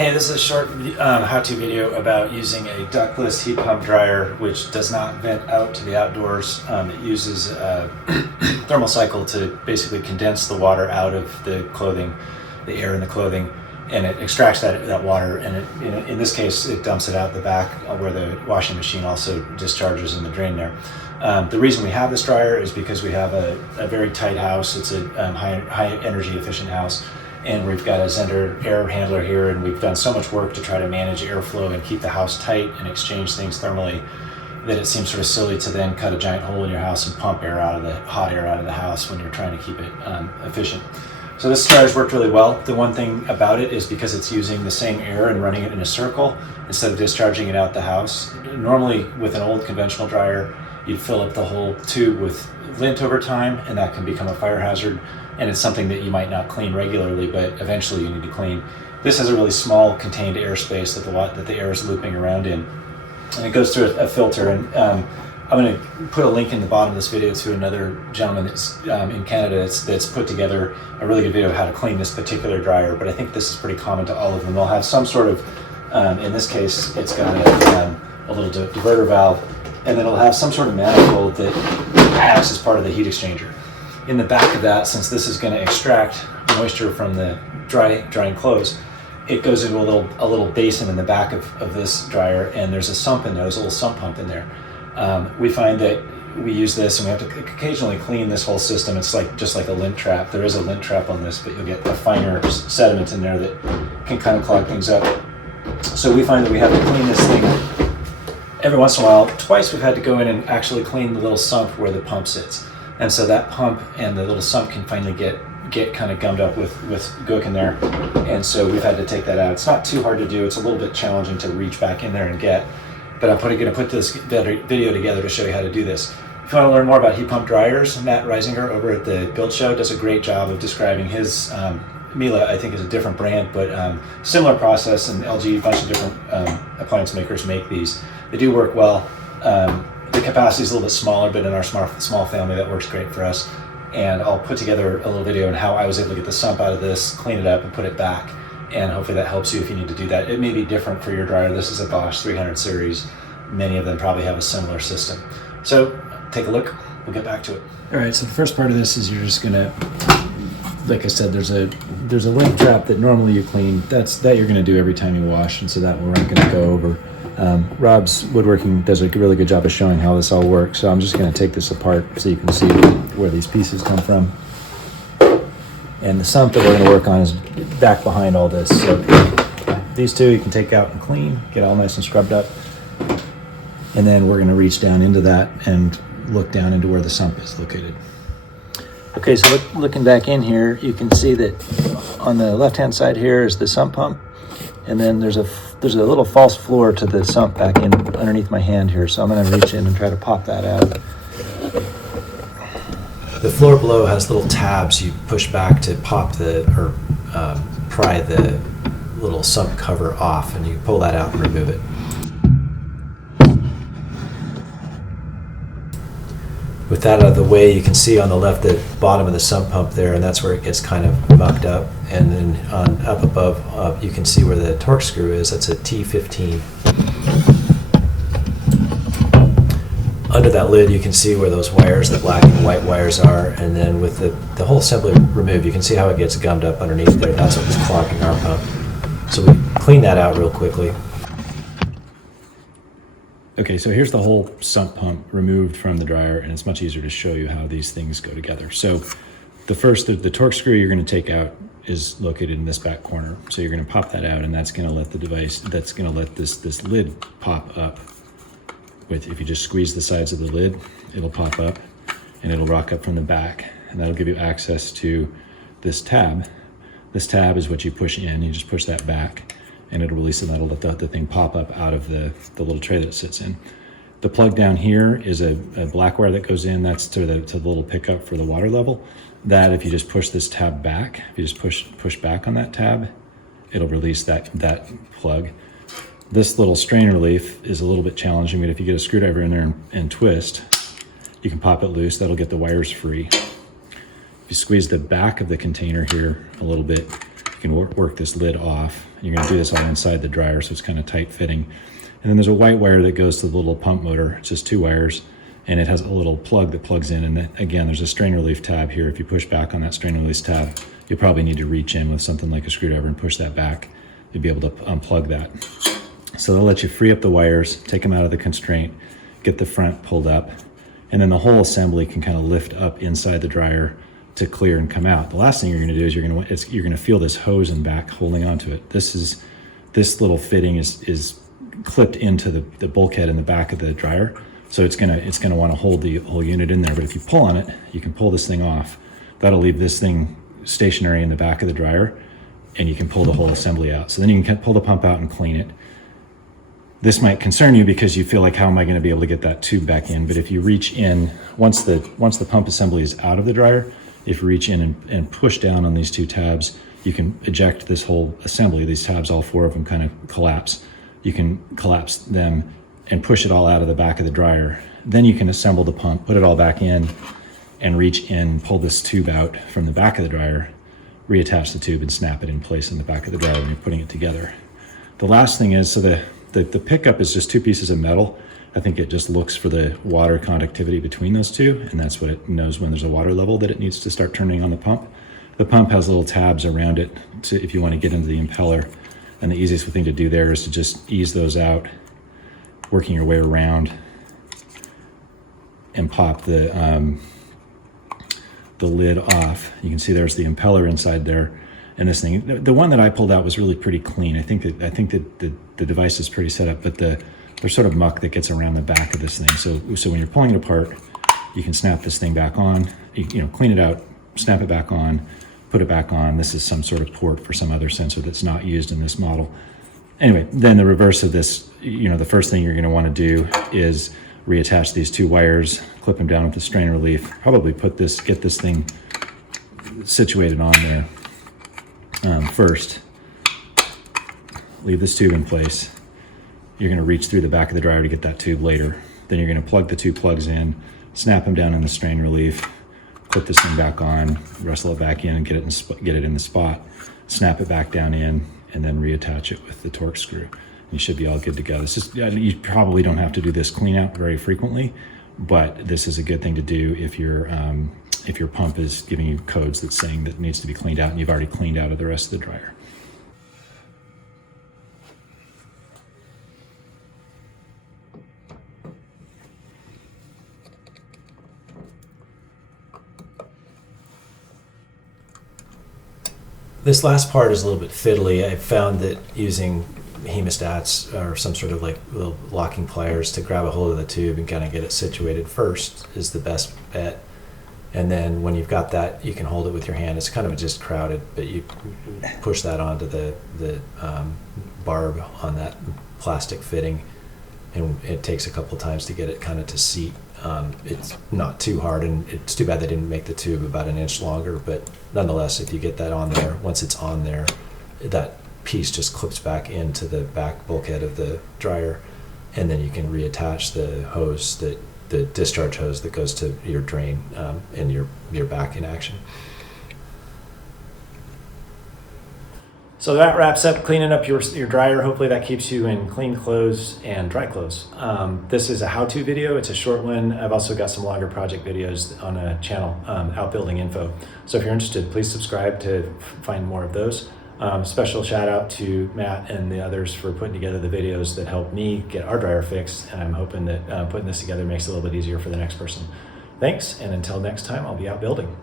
Hey, this is a short how-to video about using a ductless heat pump dryer which does not vent out to the outdoors. It uses a thermal cycle to basically condense the water out of the clothing, the air in the clothing, and it extracts that water, and in this case it dumps it out the back where the washing machine also discharges in the drain there. The reason we have this dryer is because we have a very tight house. It's a high energy efficient house. And we've got a Zehnder air handler here, and we've done so much work to try to manage airflow and keep the house tight and exchange things thermally that it seems sort of silly to then cut a giant hole in your house and pump air out of the hot air out of the house when you're trying to keep it efficient. So this dryer's worked really well. The one thing about it is because it's using the same air and running it in a circle instead of discharging it out the house. Normally with an old conventional dryer, you'd fill up the whole tube with lint over time, and that can become a fire hazard. And it's something that you might not clean regularly, but eventually you need to clean. This has a really small contained airspace that the air is looping around in, and it goes through a filter. And I'm going to put a link in the bottom of this video to another gentleman that's in Canada that's put together a really good video of how to clean this particular dryer. But I think this is pretty common to all of them. They'll have some sort of, in this case, it's got a little diverter valve, and then it'll have some sort of manifold that acts as part of the heat exchanger. In the back of that, since this is going to extract moisture from the drying clothes, it goes into a little basin in the back of this dryer, and there's a sump in there. There's a little sump pump in there. We find that we use this, and we have to occasionally clean this whole system. It's just like a lint trap. There is a lint trap on this, but you'll get a finer sediment in there that can kind of clog things up. So we find that we have to clean this thing every once in a while. Twice we've had to go in and actually clean the little sump where the pump sits. And so that pump and the little sump can finally get kind of gummed up with gook in there. And so we've had to take that out. It's not too hard to do. It's a little bit challenging to reach back in there and get. But I'm going to put this video together to show you how to do this. If you want to learn more about heat pump dryers, Matt Reisinger over at the Build Show does a great job of describing his Miele, I think, is a different brand, but similar process, and LG, a bunch of different appliance makers make these. They do work well. The capacity is a little bit smaller, but in our small family, that works great for us. And I'll put together a little video on how I was able to get the sump out of this, clean it up, and put it back. And hopefully that helps you if you need to do that. It may be different for your dryer. This is a Bosch 300 series. Many of them probably have a similar system. So take a look. We'll get back to it. All right, so the first part of this is you're just gonna, like I said, there's a lint trap that normally you clean. That you're gonna do every time you wash, and so that we're not gonna go over. Rob's Woodworking does a really good job of showing how this all works. So I'm just going to take this apart so you can see where these pieces come from. And the sump that we're going to work on is back behind all this. So these two you can take out and clean, get all nice and scrubbed up. And then we're going to reach down into that and look down into where the sump is located. Okay, so looking back in here, you can see that on the left-hand side here is the sump pump. And then there's a little false floor to the sump back in underneath my hand here, so I'm going to reach in and try to pop that out. The floor below has little tabs you push back to pop pry the little sump cover off, and you pull that out and remove it. With that out of the way, you can see on the left the bottom of the sump pump there, and that's where it gets kind of mucked up. And then up above, you can see where the Torx screw is. That's a T15. Under that lid, you can see where those wires, the black and white wires are. And then with the whole assembly removed, you can see how it gets gummed up underneath there. That's what was clogging our pump. So we clean that out real quickly. Okay, so here's the whole sump pump removed from the dryer, and it's much easier to show you how these things go together. So the Torx screw you're going to take out is located in this back corner. So you're going to pop that out, and that's going to let this lid pop up. If you just squeeze the sides of the lid, it'll pop up, and it'll rock up from the back, and that'll give you access to this tab. This tab is what you push in. You just push that back, and it'll release it, and that'll let the thing pop up out of the little tray that it sits in. The plug down here is a black wire that goes in. That's to the little pickup for the water level. That if you just push this tab back, if you just push back on that tab, it'll release that plug. This little strain relief is a little bit challenging, but if you get a screwdriver in there and twist, you can pop it loose. That'll get the wires free. If you squeeze the back of the container here a little bit, you can work this lid off. You're going to do this all inside the dryer, so it's kind of tight fitting. And then there's a white wire that goes to the little pump motor. It's just 2 wires, and it has a little plug that plugs in. And then, again, there's a strain relief tab here. If you push back on that strain relief tab, you'll probably need to reach in with something like a screwdriver and push that back. You'll be able to unplug that. So they'll let you free up the wires, take them out of the constraint, get the front pulled up, and then the whole assembly can kind of lift up inside the dryer to clear and come out. The last thing you're going to do is you're going to feel this hose in back holding onto it. This little fitting is clipped into the bulkhead in the back of the dryer, so it's going to want to hold the whole unit in there. But if you pull on it, you can pull this thing off. That'll leave this thing stationary in the back of the dryer, and you can pull the whole assembly out. So then you can pull the pump out and clean it. This might concern you because you feel like, how am I going to be able to get that tube back in? But if you reach in, once the pump assembly is out of the dryer, if you reach in and push down on these 2 tabs, you can eject this whole assembly. These tabs, all 4 of them, kind of collapse. You can collapse them and push it all out of the back of the dryer. Then you can assemble the pump, put it all back in, and reach in, pull this tube out from the back of the dryer, reattach the tube, and snap it in place in the back of the dryer when you're putting it together. The last thing is, so the pickup is just 2 pieces of metal. I think it just looks for the water conductivity between those 2, and that's what it knows when there's a water level that it needs to start turning on the pump. The pump has little tabs around it if you want to get into the impeller, and the easiest thing to do there is to just ease those out, working your way around, and pop the lid off. You can see there's the impeller inside there. And this thing, the one that I pulled out was really pretty clean. I think that the device is pretty set up, but there's sort of muck that gets around the back of this thing. So when you're pulling it apart, you can snap this thing back on, you know, clean it out, snap it back on, put it back on. This is some sort of port for some other sensor that's not used in this model. Anyway, then the reverse of this, you know, the first thing you're going to want to do is reattach these 2 wires, clip them down with the strain relief, probably get this thing situated on there first. Leave this tube in place. You're going to reach through the back of the dryer to get that tube later. Then you're going to plug the 2 plugs in, snap them down in the strain relief, put this thing back on, wrestle it back in and get it in the spot, snap it back down in, and then reattach it with the Torx screw. You should be all good to go. This is, you probably don't have to do this clean out very frequently, but this is a good thing to do if your pump is giving you codes that's saying that it needs to be cleaned out and you've already cleaned out of the rest of the dryer. This last part is a little bit fiddly. I found that using hemostats or some sort of like little locking pliers to grab a hold of the tube and kind of get it situated first is the best bet. And then when you've got that, you can hold it with your hand. It's kind of just crowded, but you push that onto the barb on that plastic fitting, and it takes a couple times to get it kind of to seat. It's not too hard, and it's too bad they didn't make the tube about 1 inch longer, but nonetheless, if you get that on there, once it's on there, that piece just clips back into the back bulkhead of the dryer, and then you can reattach the hose, the discharge hose that goes to your drain, and your back in action. So that wraps up cleaning up your dryer. Hopefully that keeps you in clean clothes and dry clothes. This is a how-to video. It's a short one. I've also got some longer project videos on a channel, Outbuilding Info. So if you're interested, please subscribe to find more of those. Special shout out to Matt and the others for putting together the videos that helped me get our dryer fixed. And I'm hoping that putting this together makes it a little bit easier for the next person. Thanks, and until next time, I'll be out building.